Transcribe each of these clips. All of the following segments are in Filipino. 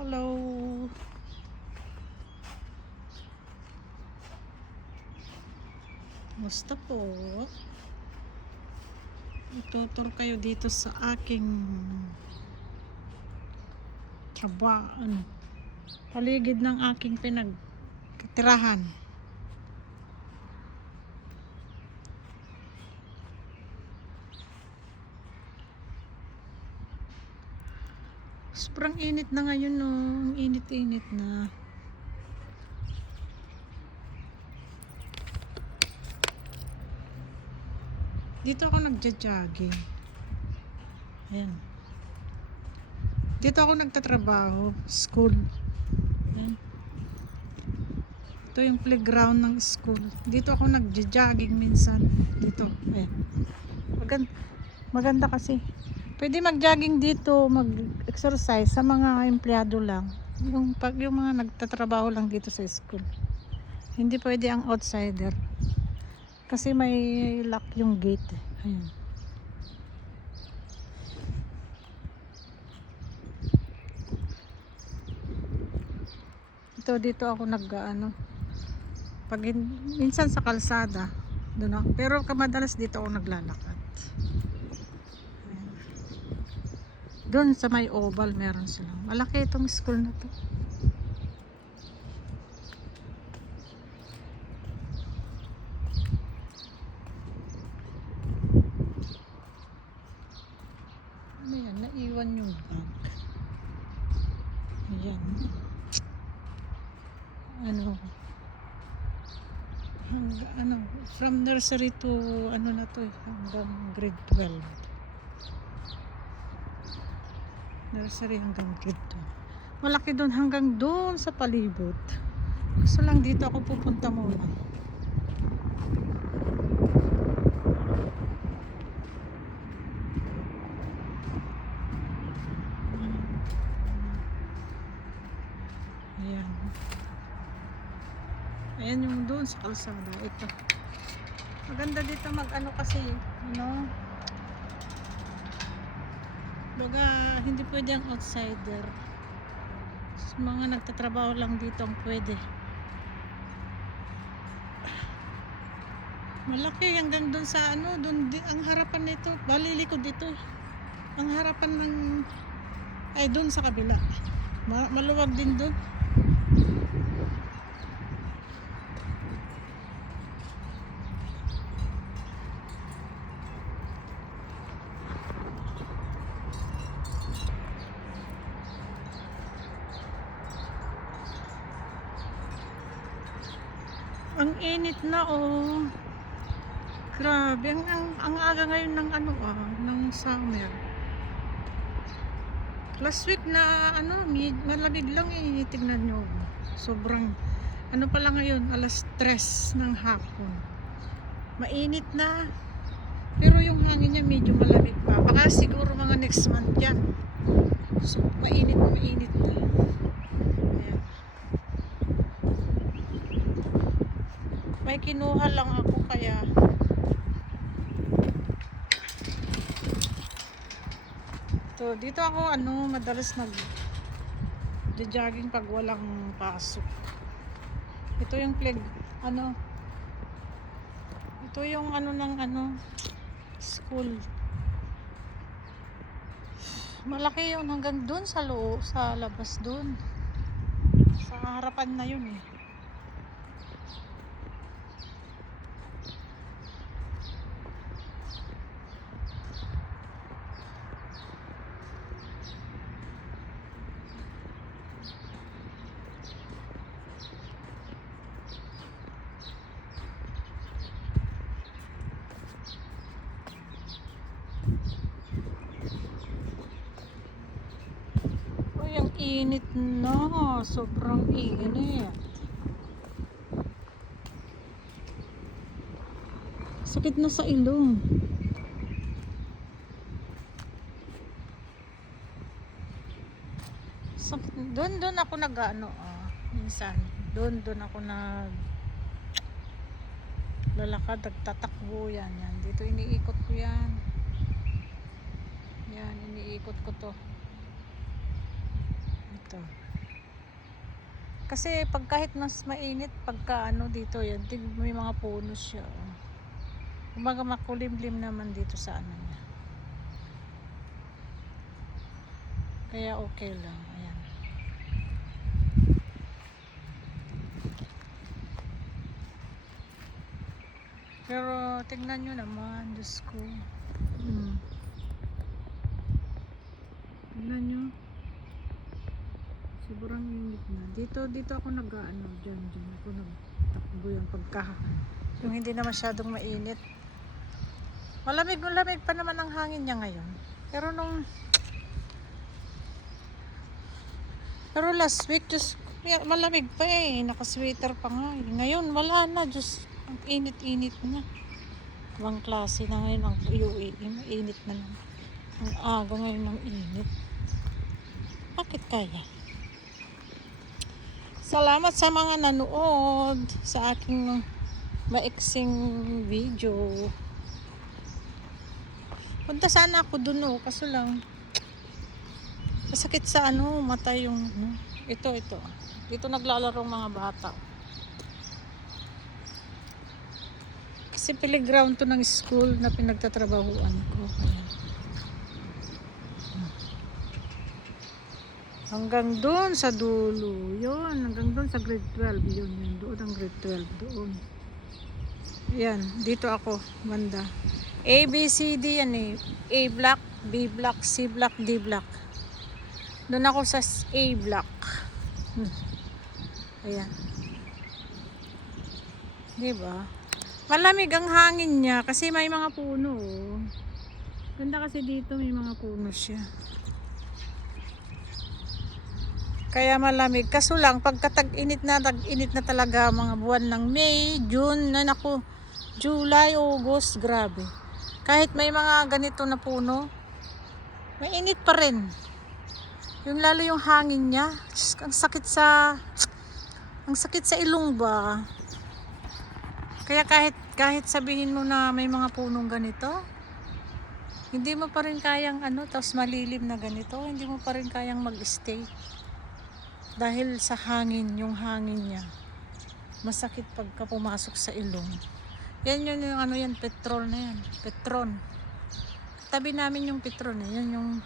Hello. Musta po? Itutur kayo dito sa aking trabaho, paligid ng aking pinagtitirahan. Sobrang init na ngayon, no? Ang init-init na. Dito ako nagja-jogging. Ayan. Dito ako nagtatrabaho. School. Ayan. Ito yung playground ng school. Dito ako nagja-jogging minsan. Dito. Ayan. Maganda kasi. Pwede mag-jogging dito, mag-exercise sa mga empleyado lang. Yung mga nagtatrabaho lang dito sa school. Hindi pwede ang outsider. Kasi may lock yung gate. Ayan. Dito ako minsan sa kalsada. Doon ako. Pero madalas dito ako naglalakad. Doon sa may oval meron silang. Malaki itong school na to. Ano yan? Naiwan yung bag. Ayan. From nursery to na to hanggang grade 12. Nursery hanggang grade 12. Malaki doon hanggang doon sa palibot. Gusto lang dito ako pupunta muna. Ayan. Ayan yung doon sa kalsada. Ito. Maganda dito kasi, baga hindi pwede ang outsider. Sa mga nagtatrabaho lang dito ang pwede. Malaki hanggang doon sa doon ang harapan nito. Bali likod dito. Ang harapan doon sa kabila. Maluwag din doon. Ang init na, oh. Grabe, ang aga ngayon ng ng summer. Last week na malamig lang tingnan nyo. Sobrang pa lang ngayon, 3:00 ng hapon. Mainit na. Pero yung hangin niya medyo malamig pa. Baka siguro mga next month yan. So, mainit na. Ayan. May kinuha lang ako kaya dito ako madalas nag-jogging pag walang pasok. Ito yung ito yung ng school. Malaki yun hanggang dun sa labas dun. Sa harapan na yun eh. Uy, ang init na. Sobrang init. Sakit na sa ilong. Sakit. Doon ako minsan. Doon ako lalakad, nagtatakbo yan. Dito iniikot ko yan. Yan, iniikot ko to. Ito. Kasi pag kahit mas mainit, pagka ano dito yan, may mga puno siya. Oh. Kumbaga makulimlim naman dito sa ano niya. Kaya okay lang. Ayan. Pero tignan nyo naman, Diyos ko. Tignan nyo. Sobrang init na. Dito ako nag-ano, dyan ako nagtakbo yung pagka. Yung hindi na masyadong mainit. Malamig pa naman ang hangin niya ngayon. Pero last week, just malamig pa eh. Naka-sweater pa nga eh. Ngayon, wala na. Just ang init-init na. Ibang klase na ngayon ang UAE. Mainit na lang. Ang aga ngayon ng init. Bakit kaya? Salamat sa mga nanood sa aking maiksing video. Punta sana ako dun kaso lang masakit sa mata yung ito. Dito naglalaro mga bata. Kasi playground to ng school na pinagtatrabahuan ko. Ayan. Hanggang doon sa dulo. Yun, hanggang doon sa grade 12. Yun. Doon ang grade 12. Doon. Ayan, dito ako, banda. A, B, C, D yan eh. A block, B block, C block, D block. Doon ako sa A block. Ayan. Diba? Malamig ang hangin niya kasi may mga puno. Ganda kasi dito may mga puno siya. Kaya malamig. Kaso lang, pagka tag-init na talaga mga buwan ng May, June, July, August, grabe. Kahit may mga ganito na puno, mainit pa rin. Yung lalo yung hangin niya, ang sakit sa ilong ba. Kaya kahit sabihin mo na may mga punong ganito, hindi mo pa rin kayang tapos malilim na ganito, hindi mo pa rin kayang mag-stay. Dahil sa hangin, yung hangin niya masakit pagka pumasok sa ilong. Yan yung petrol na yan. Petron. Tabi namin yung petron eh. Ayun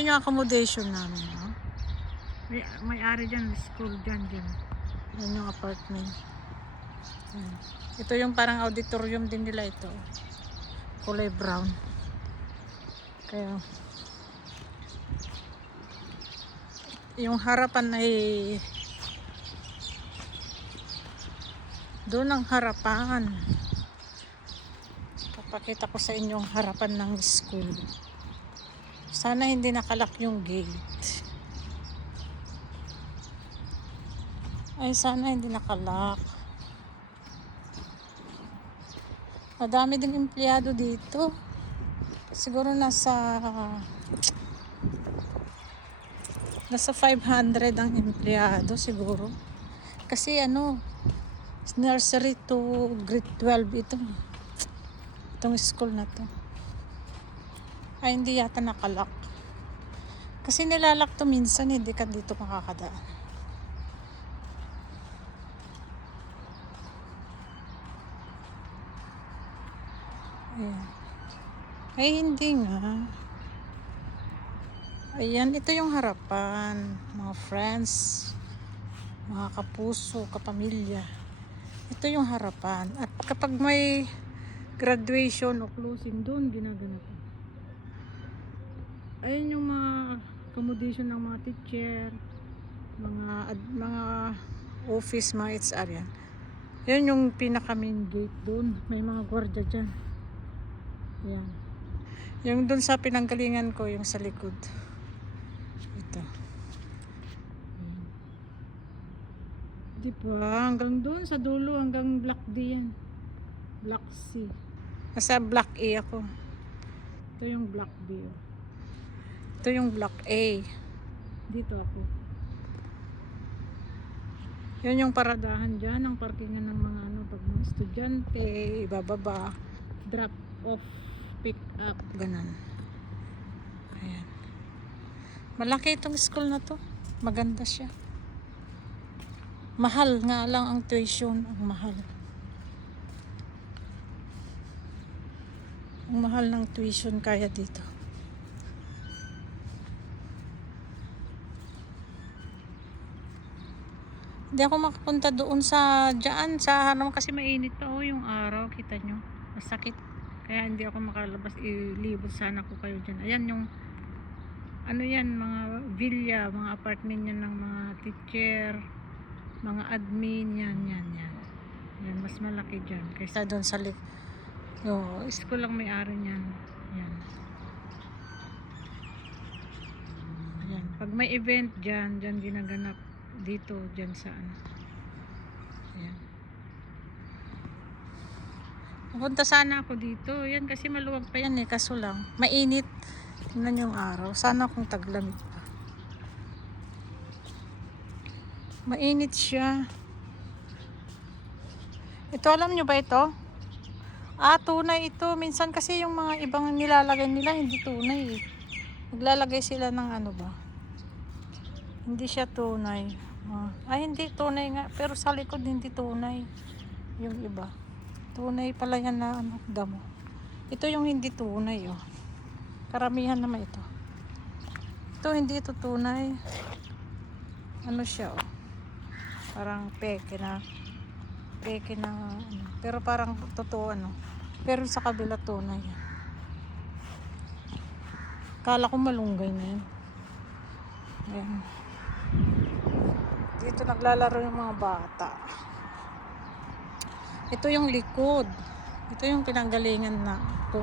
yung accommodation namin. No? May-ari dyan, school dyan. Yan yung apartment. Yan. Ito yung parang auditorium din nila ito. Kulay brown. Kaya yung harapan ay doon ang harapan. Papakita ko sa inyo ang harapan ng school. Sana hindi nakalock yung gate. Ay sana hindi nakalock. Madami ding empleyado dito. Siguro nasa 500 ang empleyado siguro. Kasi nursery to grade 12 itong school na to. Ay hindi yata nakalock. Kasi nilalak to minsan, hindi ka dito makakadaan. Ayan. Ay hindi nga. Ayan, ito yung harapan, mga friends, mga kapuso, kapamilya. Ito yung harapan. At kapag may graduation o closing, doon ginaganap. Ayan yung mga accommodation ng mga teacher, mga office, mga HR yan. Yan yung pinaka main gate doon. May mga gwardiya dyan. Ayan. Yung doon sa pinanggalingan ko, yung sa likod. Ito. Diba? Hanggang doon sa dulo, hanggang Block D yan. Block C. Nasa Block A ako. Ito yung Block B. Ito yung Block A. Dito ako. Yan yung paradahan dyan, ang parkingan ng mga pag mga estudyante, ibababa, drop off, pick up, ganun. Ayan. Malaki itong school na to. Maganda siya. Mahal nga lang ang tuition. Ang mahal. Ang mahal ng tuition kaya dito. Hindi ako makapunta doon sa dyan sa ano kasi mainit pa yung araw, kita nyo. Masakit. Kaya hindi ako makalabas. Ilibot sana ko kayo dyan. Ayan yung ano yan, mga villa, mga apartment yan ng mga teacher, mga admin, yan. Yan, mas malaki dyan. Kaysa doon sa school lang may-ari niyan. Yan. Yan. Pag may event dyan ginaganap. Dito, dyan sa ano. Ayan. Pupunta sana ako dito. Yan kasi maluwag pa yan kaso lang. Mainit. Tingnan yung araw. Sana kung taglamig pa. Mainit siya. Ito, alam nyo ba ito? Tunay ito. Minsan kasi yung mga ibang nilalagay nila hindi tunay Naglalagay sila ng ano ba? Hindi siya tunay. Hindi tunay nga. Pero sa likod hindi tunay. Yung iba. Tunay pala yan na damo. Ito yung hindi tunay Karamihan naman ito. Ito hindi ito tunay. Ano siya Parang peke na pero parang totoo Pero sa kabila tunay. Kala ko malunggay na yan. Ayan. Dito naglalaro yung mga bata. Ito yung likod. Ito yung pinanggalingan na ito.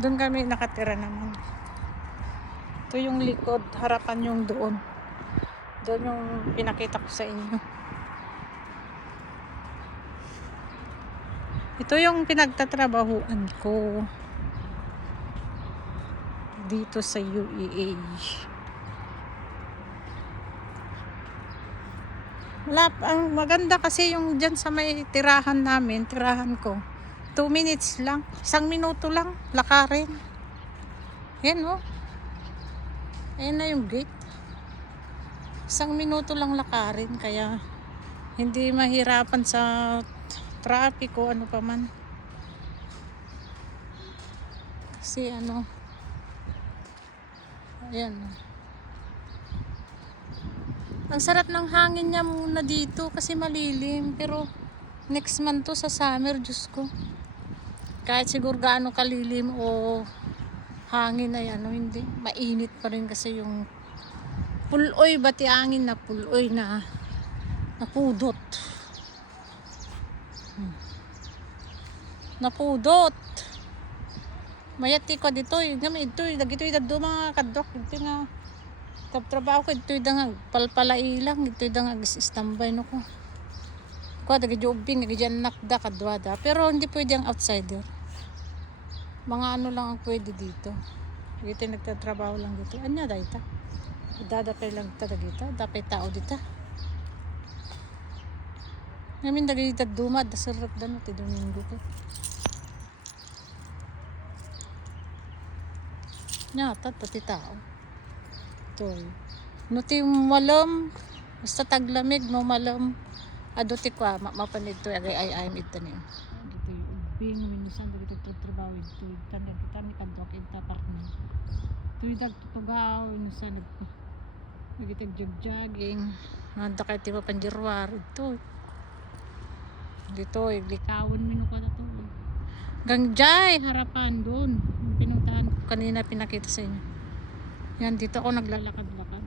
Doon kami nakatira naman. Ito yung likod. Harapan yung doon. Doon yung pinakita ko sa inyo. Ito yung pinagtatrabahuan ko. Dito sa UEA. Ang maganda kasi yung dyan sa may tirahan ko 2 minutes lang 1 minuto lang lakarin yan ayan na yung gate 1 minuto lang lakarin kaya hindi mahirapan sa traffic o ano pa man kasi ayan ang sarap ng hangin niya muna dito kasi malilim. Pero next month to sa summer, Diyos ko. Kahit siguro gaano kalilim o hangin ay hindi. Mainit pa rin kasi yung puloy, bati hangin na puloy na napudot. Napudot. Mayati ko dito. Dagito dado mga kadok. Ito nga. Trabaho ko ito nga palpalai lang ito nga standby no ko dagi jobbing diyan nakda kadwada pero hindi pwede ang outsider mga lang ang pwede dito nagtatrabaho lang dito anya dayta dadapay lang ta dagita dapay tao dita namin dagita dumad dasarap dan ti domingo ko nyata pati tao nuti malam basta taglamig no malam aduti ko mapanid to ay ito niyo dito ubing minsan dito trabaho ito tanda kita ni kadok ita partner ito dagtutugaw minsan nagitag jogging nanda kay ti panjirwar ito dito iglikawon mino ko na to gangjay harapan doon pinuntahan ko kanina pinakita sa inyo. Yan, dito ako naglalakad-lakad.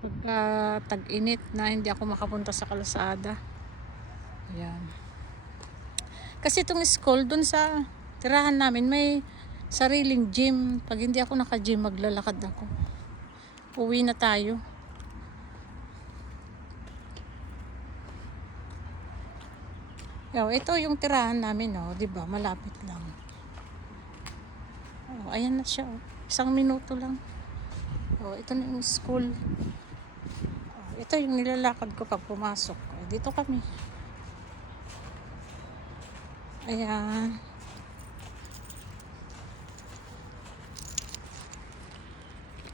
Pagka tag-init na hindi ako makapunta sa kalsada. Ayan. Kasi itong school, dun sa tirahan namin, may sariling gym. Pag hindi ako naka-gym, maglalakad ako. Uwi na tayo. Ito yung tirahan namin, diba? Malapit lang. Ayan na siya, 1 minuto lang. Ito na yung school. Ito yung nilalakad ko pag pumasok. Dito kami. Ayan.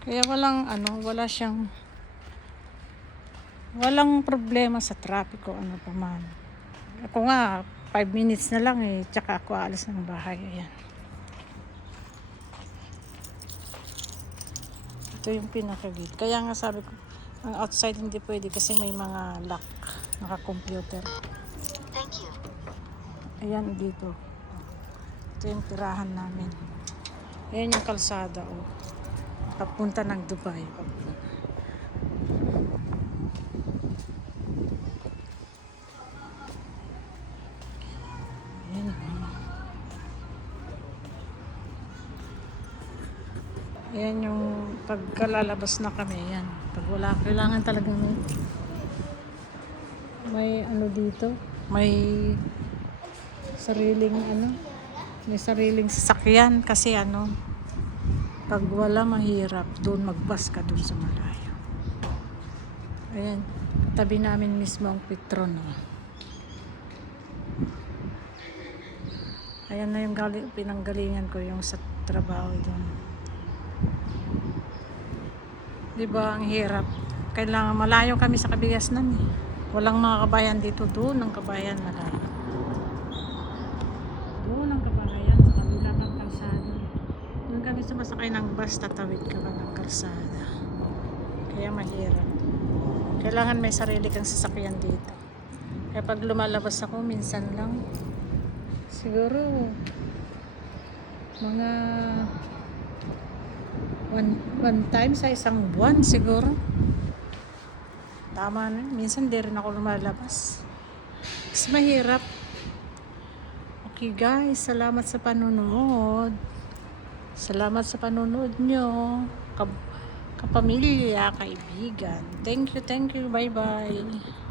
Kaya walang problema sa traffic o ano pa man. Ako nga, 5 minutes na lang tsaka ako aalis ng bahay. Ayan. Ito yung pinaka-gate. Kaya nga sabi ko, ang outside hindi pwede kasi may mga lock, naka-computer. Thank you. Ayan dito. Ito yung tirahan namin. Ayan yung kalsada. Papunta ng Dubai. Ayan. Ayan yung pagkalalabas na kami. Ayan. Pag wala, kailangan talaga may ano dito. May sariling sasakyan kasi pag wala mahirap doon magbus ka doon sa malayo. Ayan, tabi namin mismo ang Petron. Ayan na yung pinanggalingan ko yung sa trabaho doon. Diba ang hirap? Kailangan malayo kami sa Kabigasnan Walang mga kabayan dito, doon ang kabayan malayo. Doon ang kabayan sa kabila ng kalsada. Doon kami sumasakay ng bus, tatawid ka pa ng kalsada. Kaya mahirap. Kailangan may sarili kang sasakyan dito. Kaya pag lumalabas ako, minsan lang. Siguro, mga one time sa isang buwan siguro. Tama na. Minsan di rin ako lumalabas. Kasi mahirap. Okay guys, salamat sa panonood. Salamat sa panonood nyo. Kapamilya, kaibigan. Thank you. Bye bye.